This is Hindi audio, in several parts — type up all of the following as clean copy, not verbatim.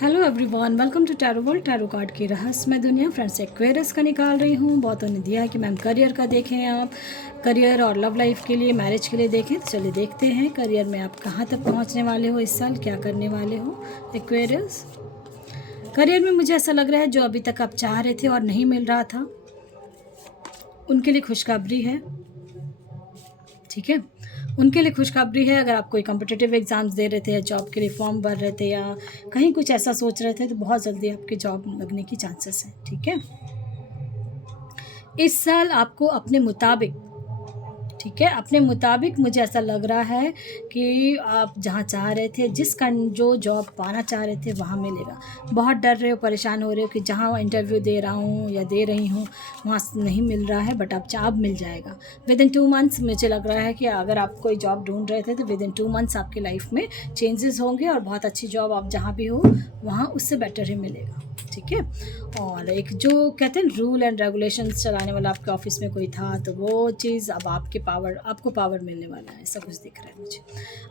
Hello everyone, welcome to tarot world. Tarot card की रहस्यमय दुनिया। फ्रेंड्स, एक्वेरियस का निकाल रही हूँ। बहुतों ने दिया है कि मैम करियर का देखें, आप करियर और लव लाइफ के लिए, मैरिज के लिए देखें। तो चलिए देखते हैं करियर में आप कहाँ तक पहुँचने वाले हो, इस साल क्या करने वाले हो एक्वेरियस। करियर में मुझे ऐसा लग रहा है जो अभी तक आप चाह रहे थे और नहीं मिल रहा था, उनके लिए खुशखबरी है। ठीक है, उनके लिए खुशखबरी है। अगर आप कोई कॉम्पिटिटिव एग्ज़ाम्स दे रहे थे या जॉब के लिए फॉर्म भर रहे थे या कहीं कुछ ऐसा सोच रहे थे, तो बहुत जल्दी आपकी जॉब लगने की चांसेस हैं। ठीक है, इस साल आपको अपने मुताबिक, ठीक है, अपने मुताबिक मुझे ऐसा लग रहा है कि आप जहाँ चाह रहे थे, जो जॉब पाना चाह रहे थे वहाँ मिलेगा। बहुत डर रहे हो, परेशान हो रहे हो कि जहाँ इंटरव्यू दे रहा हूँ या दे रही हूँ वहाँ नहीं मिल रहा है, बट अब मिल जाएगा। विद इन 2 मंथ्स मुझे लग रहा है कि अगर आप कोई जॉब ढूंढ रहे थे तो विद इन 2 मंथ्स आपकी लाइफ में चेंजेस होंगे और बहुत अच्छी जॉब आप जहाँ भी हो वहाँ उससे बेटर ही मिलेगा। ठीक है, और एक जो कहते हैं रूल एंड रेगुलेशंस चलाने वाला आपके ऑफिस में कोई था, तो वो चीज़ अब आपको पावर मिलने वाला है, ऐसा कुछ दिख रहा है मुझे।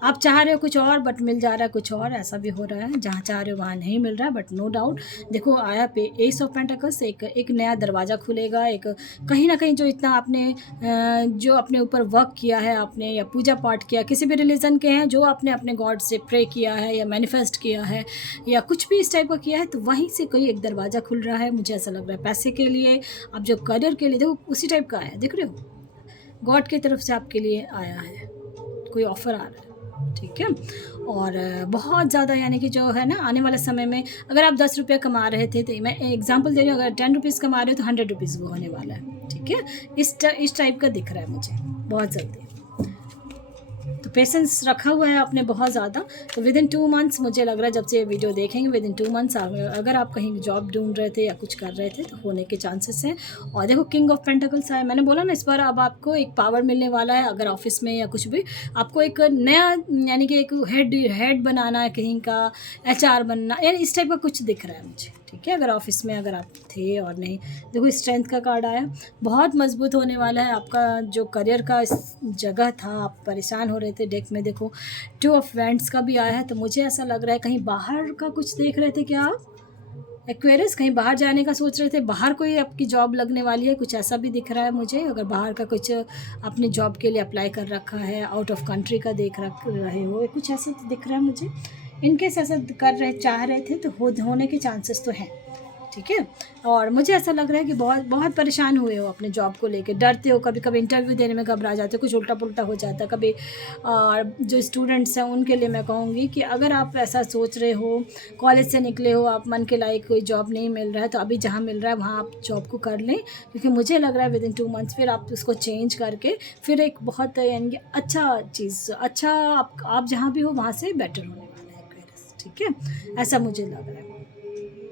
आप चाह रहे हो कुछ और बट मिल जा रहा है कुछ और, ऐसा भी हो रहा है। जहाँ चाह रहे हो वहाँ नहीं मिल रहा है, बट नो डाउट देखो आया पे एस ऑफ पेंटिकल्स, एक नया दरवाज़ा खुलेगा। एक कहीं ना कहीं जो इतना आपने जो अपने ऊपर वर्क किया है आपने, या पूजा पाठ किया, किसी भी रिलीजन के हैं, जो आपने अपने गॉड से प्रे किया है या मैनिफेस्ट किया है या कुछ भी इस टाइप का किया है, तो वहीं से कोई एक दरवाज़ा खुल रहा है। मुझे ऐसा लग रहा है पैसे के लिए, आप जो करियर के लिए, देखो उसी टाइप का आया, देख रहे हो, गॉड की तरफ से आपके लिए आया है, कोई ऑफ़र आ रहा है। ठीक है, और बहुत ज़्यादा, यानी कि जो है ना, आने वाले समय में अगर आप 10 रुपये कमा रहे थे, तो मैं एग्जांपल दे रही हूँ, अगर 10 रुपीज़ कमा रहे हो तो 100 रुपीज़ वो होने वाला है। ठीक है, इस टाइप का दिख रहा है मुझे बहुत जल्दी। तो पेशेंस रखा हुआ है आपने बहुत ज़्यादा। तो विद इन 2 मंथ्स मुझे लग रहा है, जब से ये वीडियो देखेंगे, विद इन 2 मंथ्स अगर आप कहीं जॉब ढूंढ रहे थे या कुछ कर रहे थे तो होने के चांसेस हैं। और देखो किंग ऑफ पेंटिकल्स आया, मैंने बोला ना, इस बार अब आपको एक पावर मिलने वाला है। अगर ऑफिस में या कुछ भी आपको एक नया, यानी कि एक हेड बनाना है कहीं का, HR बनना, यानी इस टाइप का कुछ दिख रहा है मुझे। ठीक है, अगर ऑफिस में अगर आप थे और नहीं, देखो स्ट्रेंथ का कार्ड आया, बहुत मजबूत होने वाला है आपका जो करियर का जगह था। आप परेशान हो रहे थे, डेक में देखो 2 ऑफ वैंड्स का भी आया है। तो मुझे ऐसा लग रहा है कहीं बाहर का कुछ देख रहे थे क्या आप एक्वेरियस, कहीं बाहर जाने का सोच रहे थे, बाहर कोई आपकी जॉब लगने वाली है, कुछ ऐसा भी दिख रहा है मुझे। अगर बाहर का कुछ अपने जॉब के लिए अप्लाई कर रखा है, आउट ऑफ कंट्री का देख रहे हो, कुछ ऐसा तो दिख रहा है मुझे। इनकेस ऐसा चाह रहे थे तो होने के चांसेस तो हैं। ठीक है, और मुझे ऐसा लग रहा है कि बहुत बहुत परेशान हुए हो अपने जॉब को लेके, डरते हो, कभी कभी इंटरव्यू देने में घबरा जाते हो, कुछ उल्टा पुल्टा हो जाता है कभी। और जो स्टूडेंट्स हैं उनके लिए मैं कहूँगी कि अगर आप ऐसा सोच रहे हो, कॉलेज से निकले हो, आप मन के लायक कोई जॉब नहीं मिल रहा है, तो अभी जहाँ मिल रहा है वहाँ आप जॉब को कर लें, क्योंकि मुझे लग रहा है विद इन 2 मंथ्स फिर आप उसको चेंज करके फिर एक बहुत, यानी कि अच्छा चीज़, अच्छा आप जहाँ भी हो वहाँ से बेटर होने वाला है एक्वेरियस। ठीक है, ऐसा मुझे लग रहा है।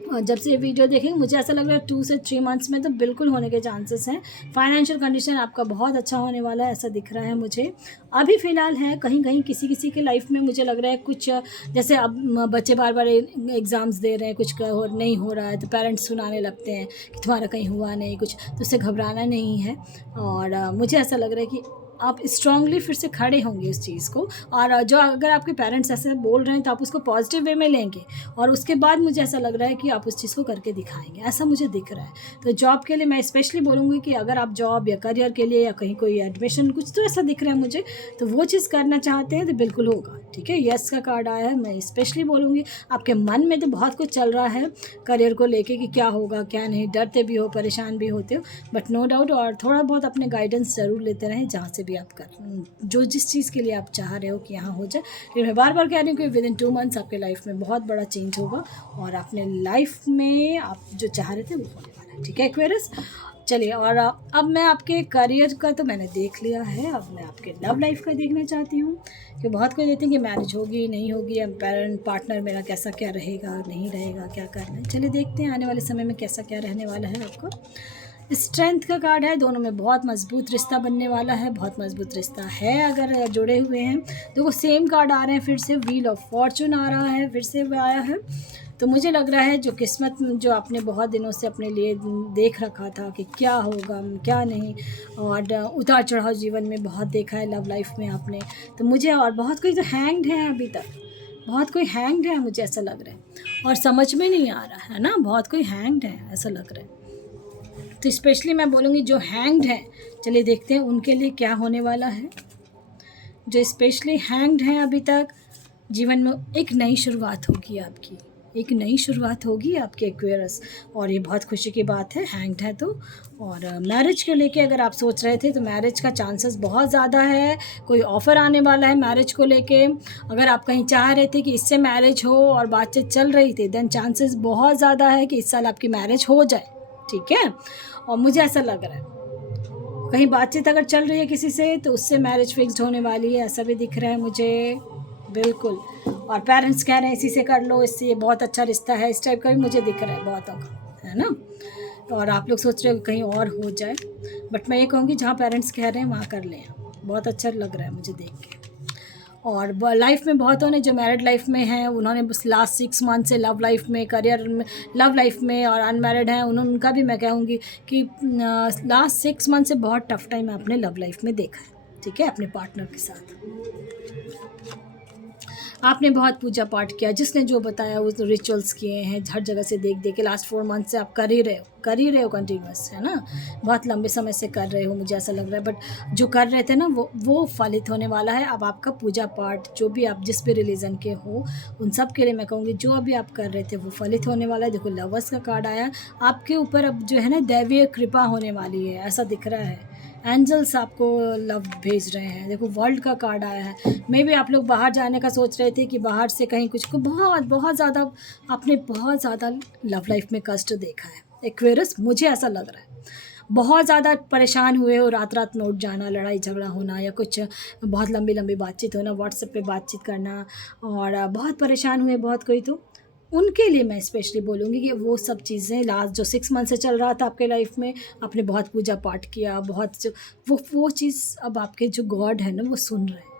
और जब से ये वीडियो देखेंगे मुझे ऐसा लग रहा है 2 से 3 मंथ्स में तो बिल्कुल होने के चांसेस हैं। फाइनेंशियल कंडीशन आपका बहुत अच्छा होने वाला है, ऐसा दिख रहा है मुझे। अभी फ़िलहाल है कहीं कहीं किसी किसी के लाइफ में, मुझे लग रहा है कुछ, जैसे अब बच्चे बार बार एग्ज़ाम्स दे रहे हैं, कुछ नहीं हो रहा है, तो पेरेंट्स सुनाने लगते हैं कि तुम्हारा कहीं हुआ नहीं कुछ, तो उससे घबराना नहीं है। और मुझे ऐसा लग रहा है कि आप स्ट्रांगली फिर से खड़े होंगे इस चीज़ को। और जो अगर आपके पेरेंट्स ऐसे बोल रहे हैं तो आप उसको पॉजिटिव वे में लेंगे, और उसके बाद मुझे ऐसा लग रहा है कि आप उस चीज़ को करके दिखाएंगे, ऐसा मुझे दिख रहा है। तो जॉब के लिए मैं स्पेशली बोलूँगी कि अगर आप जॉब या करियर के लिए या कहीं कोई एडमिशन कुछ, तो ऐसा दिख रहा है मुझे, तो वो चीज़ करना चाहते हैं तो बिल्कुल होगा। ठीक है, यस का कार्ड आया है, मैं स्पेशली बोलूँगी आपके मन में तो बहुत कुछ चल रहा है करियर को लेके कि क्या होगा क्या नहीं, डरते भी हो, परेशान भी होते हो, बट नो डाउट, और थोड़ा बहुत अपने गाइडेंस ज़रूर लेते रहें जहाँ से भी आप कर, जो जिस चीज़ के लिए आप चाह रहे हो कि यहाँ हो जाए। फिर मैं बार बार कह रही हूँ कि विद इन 2 मंथ्स आपके लाइफ में बहुत बड़ा चेंज होगा, और अपने लाइफ में आप जो चाह रहे थे वो होने वाला है। ठीक है एक्वेरियस, चलिए, और अब मैं आपके करियर का तो मैंने देख लिया है, अब मैं आपके लव लाइफ का देखना चाहती हूँ कि बहुत कोई देते हैं कि मैरिज होगी नहीं होगी, या पार्टनर मेरा कैसा क्या रहेगा नहीं रहेगा, क्या करना है। चलिए देखते हैं आने वाले समय में कैसा क्या रहने वाला है आपका। स्ट्रेंथ का कार्ड है, दोनों में बहुत मजबूत रिश्ता बनने वाला है, बहुत मजबूत रिश्ता है अगर जुड़े हुए हैं। देखो सेम कार्ड आ रहे हैं फिर से, व्हील ऑफ फॉर्चून आ रहा है, फिर से आया है। तो मुझे लग रहा है जो किस्मत जो आपने बहुत दिनों से अपने लिए देख रखा था कि क्या होगा क्या नहीं, और उतार चढ़ाव जीवन में बहुत देखा है लव लाइफ में आपने, तो मुझे, और बहुत कोई तो हैंग्ड है अभी तक, बहुत कोई हैंग्ड है, मुझे ऐसा लग रहा है, और समझ में नहीं आ रहा है ना, बहुत कोई हैंग्ड है ऐसा लग रहा है। तो स्पेशली मैं बोलूँगी जो हैंग्ड है, चलिए देखते हैं उनके लिए क्या होने वाला है। जो स्पेशली हैंग्ड हैं अभी तक, जीवन में एक नई शुरुआत होगी आपकी, एक नई शुरुआत होगी आपके एक्वेरियस, और ये बहुत खुशी की बात है हैंग्ड है तो। और मैरिज के लेके अगर आप सोच रहे थे तो मैरिज का चांसेस बहुत ज़्यादा है, कोई ऑफ़र आने वाला है मैरिज को लेके। अगर आप कहीं चाह रहे थे कि इससे मैरिज हो और बातचीत चल रही थी, देन चांसेस बहुत ज़्यादा है कि इस साल आपकी मैरिज हो जाए, ठीक है। और मुझे ऐसा लग रहा है कहीं बातचीत अगर चल रही है किसी से तो उससे मैरिज फिक्स्ड होने वाली है, ऐसा भी दिख रहा है मुझे, बिल्कुल। और पेरेंट्स कह रहे हैं इसी से कर लो, इससे ये बहुत अच्छा रिश्ता है, इस टाइप का भी मुझे दिख रहा है बहुत होगा, है ना। और आप लोग सोच रहे हो कहीं और हो जाए, बट मैं ये कहूँगी जहाँ पेरेंट्स कह रहे हैं वहाँ कर लें, बहुत अच्छा लग रहा है मुझे देख के। और लाइफ में बहुतों ने जो मैरिड लाइफ में हैं उन्होंने बस लास्ट 6 मंथ से लव लाइफ में, करियर में, लव लाइफ में, और अनमैरिड हैं उनका भी मैं कहूँगी कि लास्ट 6 मंथ से बहुत टफ टाइम आपने लव लाइफ में देखा है, ठीक है, अपने पार्टनर के साथ। आपने बहुत पूजा पाठ किया, जिसने जो बताया वो रिचुअल्स किए हैं, हर जगह से देख देख के लास्ट 4 मंथ से आप कर ही रहे हो कंटिन्यूस, है ना, बहुत लंबे समय से कर रहे हो, मुझे ऐसा लग रहा है। बट जो कर रहे थे ना वो फलित होने वाला है। अब आपका पूजा पाठ जो भी आप जिस भी रिलीजन के हो उन सब के लिए मैं कहूँगी जो अभी आप कर रहे थे वो फलित होने वाला है। देखो लवर्स का कार्ड आया आपके ऊपर, अब जो है ना दैवीय कृपा होने वाली है, ऐसा दिख रहा है। एंजल्स आपको लव भेज रहे हैं। देखो वर्ल्ड का कार्ड आया है। मे बी आप लोग बाहर जाने का सोच रहे थे कि बाहर से कहीं कुछ को बहुत ज़्यादा आपने बहुत ज़्यादा लव लाइफ में कष्ट देखा है एक्वेरियस, मुझे ऐसा लग रहा है। बहुत ज़्यादा परेशान हुए हो, रात नोट जाना, लड़ाई झगड़ा होना, या कुछ बहुत लंबी बातचीत होना, व्हाट्सएप पे बातचीत करना, और बहुत परेशान हुए बहुत कोई। तो उनके लिए मैं स्पेशली बोलूँगी कि वो सब चीज़ें लास्ट जो 6 मंथ से चल रहा था आपके लाइफ में, आपने बहुत पूजा पाठ किया, बहुत वो चीज़ अब आपके जो गॉड है ना वो सुन रहे हैं,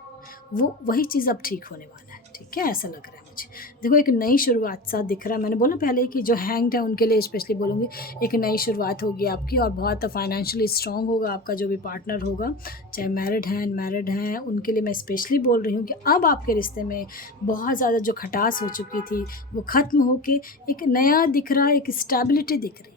वो वही चीज़ अब ठीक होने वाला है, ठीक है, ऐसा लग रहा है मुझे। देखो एक नई शुरुआत सा दिख रहा है। मैंने बोला पहले कि जो हैंग्ड है उनके लिए स्पेशली बोलूँगी एक नई शुरुआत होगी आपकी, और बहुत फाइनेंशियली स्ट्रॉन्ग होगा आपका जो भी पार्टनर होगा, चाहे मैरिड हैं अनमैरिड हैं, उनके लिए मैं स्पेशली बोल रही हूँ कि अब आपके रिश्ते में बहुत ज़्यादा जो खटास हो चुकी थी वो ख़त्म होके एक नया दिख रहा है, एक स्टेबिलिटी दिख रही है।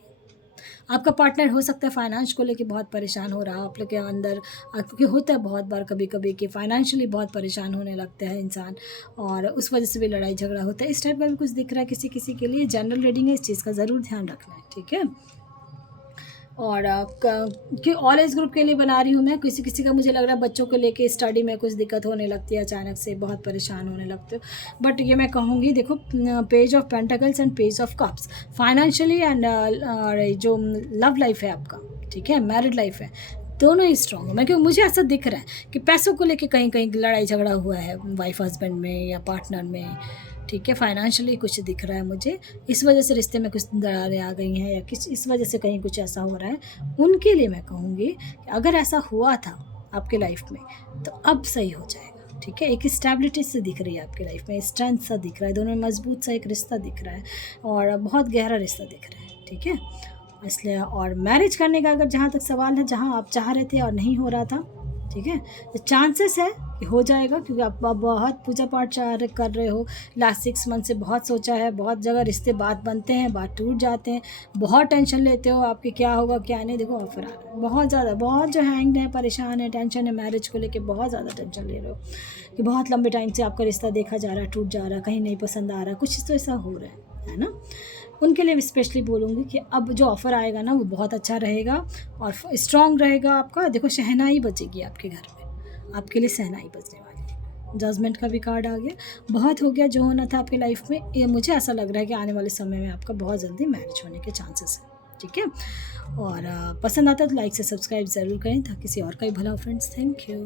आपका पार्टनर हो सकता है फाइनेंस को लेके बहुत परेशान हो रहा है आप लोग के अंदर, क्योंकि होता है बहुत बार कभी कभी कि फाइनेंशियली बहुत परेशान होने लगता है इंसान, और उस वजह से भी लड़ाई झगड़ा होता है। इस टाइप का भी कुछ दिख रहा है किसी किसी के लिए। जनरल रीडिंग है, इस चीज़ का ज़रूर ध्यान रखना है, ठीक है। और कि ऑल एज ग्रुप के लिए बना रही हूँ मैं। किसी किसी का मुझे लग रहा है बच्चों को लेके स्टडी में कुछ दिक्कत होने लगती है, अचानक से बहुत परेशान होने लगते हो। बट ये मैं कहूँगी देखो page of pentacles and page of cups, financially and जो लव लाइफ है आपका, ठीक है, मैरिड लाइफ है, दोनों ही स्ट्रॉन्ग है। मैं क्यों मुझे ऐसा दिख रहा है कि पैसों को लेके कहीं कहीं लड़ाई झगड़ा हुआ है वाइफ हस्बैंड में या पार्टनर में, ठीक है। फाइनेंशियली कुछ दिख रहा है मुझे, इस वजह से रिश्ते में कुछ दरारें आ गई हैं, या किस इस वजह से कहीं कुछ ऐसा हो रहा है। उनके लिए मैं कहूँगी कि अगर ऐसा हुआ था आपके लाइफ में तो अब सही हो जाएगा, ठीक है। एक स्टेबिलिटी से दिख रही है आपकी लाइफ में, स्ट्रेंथ सा दिख रहा है, दोनों में मजबूत सा एक रिश्ता दिख रहा है, और बहुत गहरा रिश्ता दिख रहा है, ठीक है। इसलिए और मैरिज करने का अगर जहाँ तक सवाल है, जहाँ आप चाह रहे थे और नहीं हो रहा था, ठीक है, तो चांसेस है कि हो जाएगा, क्योंकि आप बहुत पूजा पाठ कर रहे हो। लास्ट 6 मंथ से बहुत सोचा है, बहुत जगह रिश्ते बात बनते हैं, बात टूट जाते हैं, बहुत टेंशन लेते हो आपके क्या होगा क्या नहीं। देखो ऑफर आ रहा है बहुत ज़्यादा, बहुत जो हैंग्ड है, परेशान है, टेंशन है, मैरिज को लेके बहुत ज़्यादा टेंशन ले रहे हो कि बहुत लंबे टाइम से आपका रिश्ता देखा जा रहा है, टूट जा रहा है, कहीं नहीं पसंद आ रहा, कुछ तो ऐसा हो रहा है ना। उनके लिए स्पेशली बोलूँगी कि अब जो ऑफ़र आएगा ना वो बहुत अच्छा रहेगा और स्ट्रॉन्ग रहेगा आपका। देखो शहनाई बजेगी आपके घर में, आपके लिए शहनाई बजने वाली है। जजमेंट का भी कार्ड आ गया, बहुत हो गया जो होना था आपकी लाइफ में। ये मुझे ऐसा लग रहा है कि आने वाले समय में आपका बहुत जल्दी मैरिज होने के चांसेस हैं, ठीक है। और पसंद आता है तो लाइक से सब्सक्राइब ज़रूर करें ताकि किसी और का भी भला हो फ्रेंड्स। Thank you.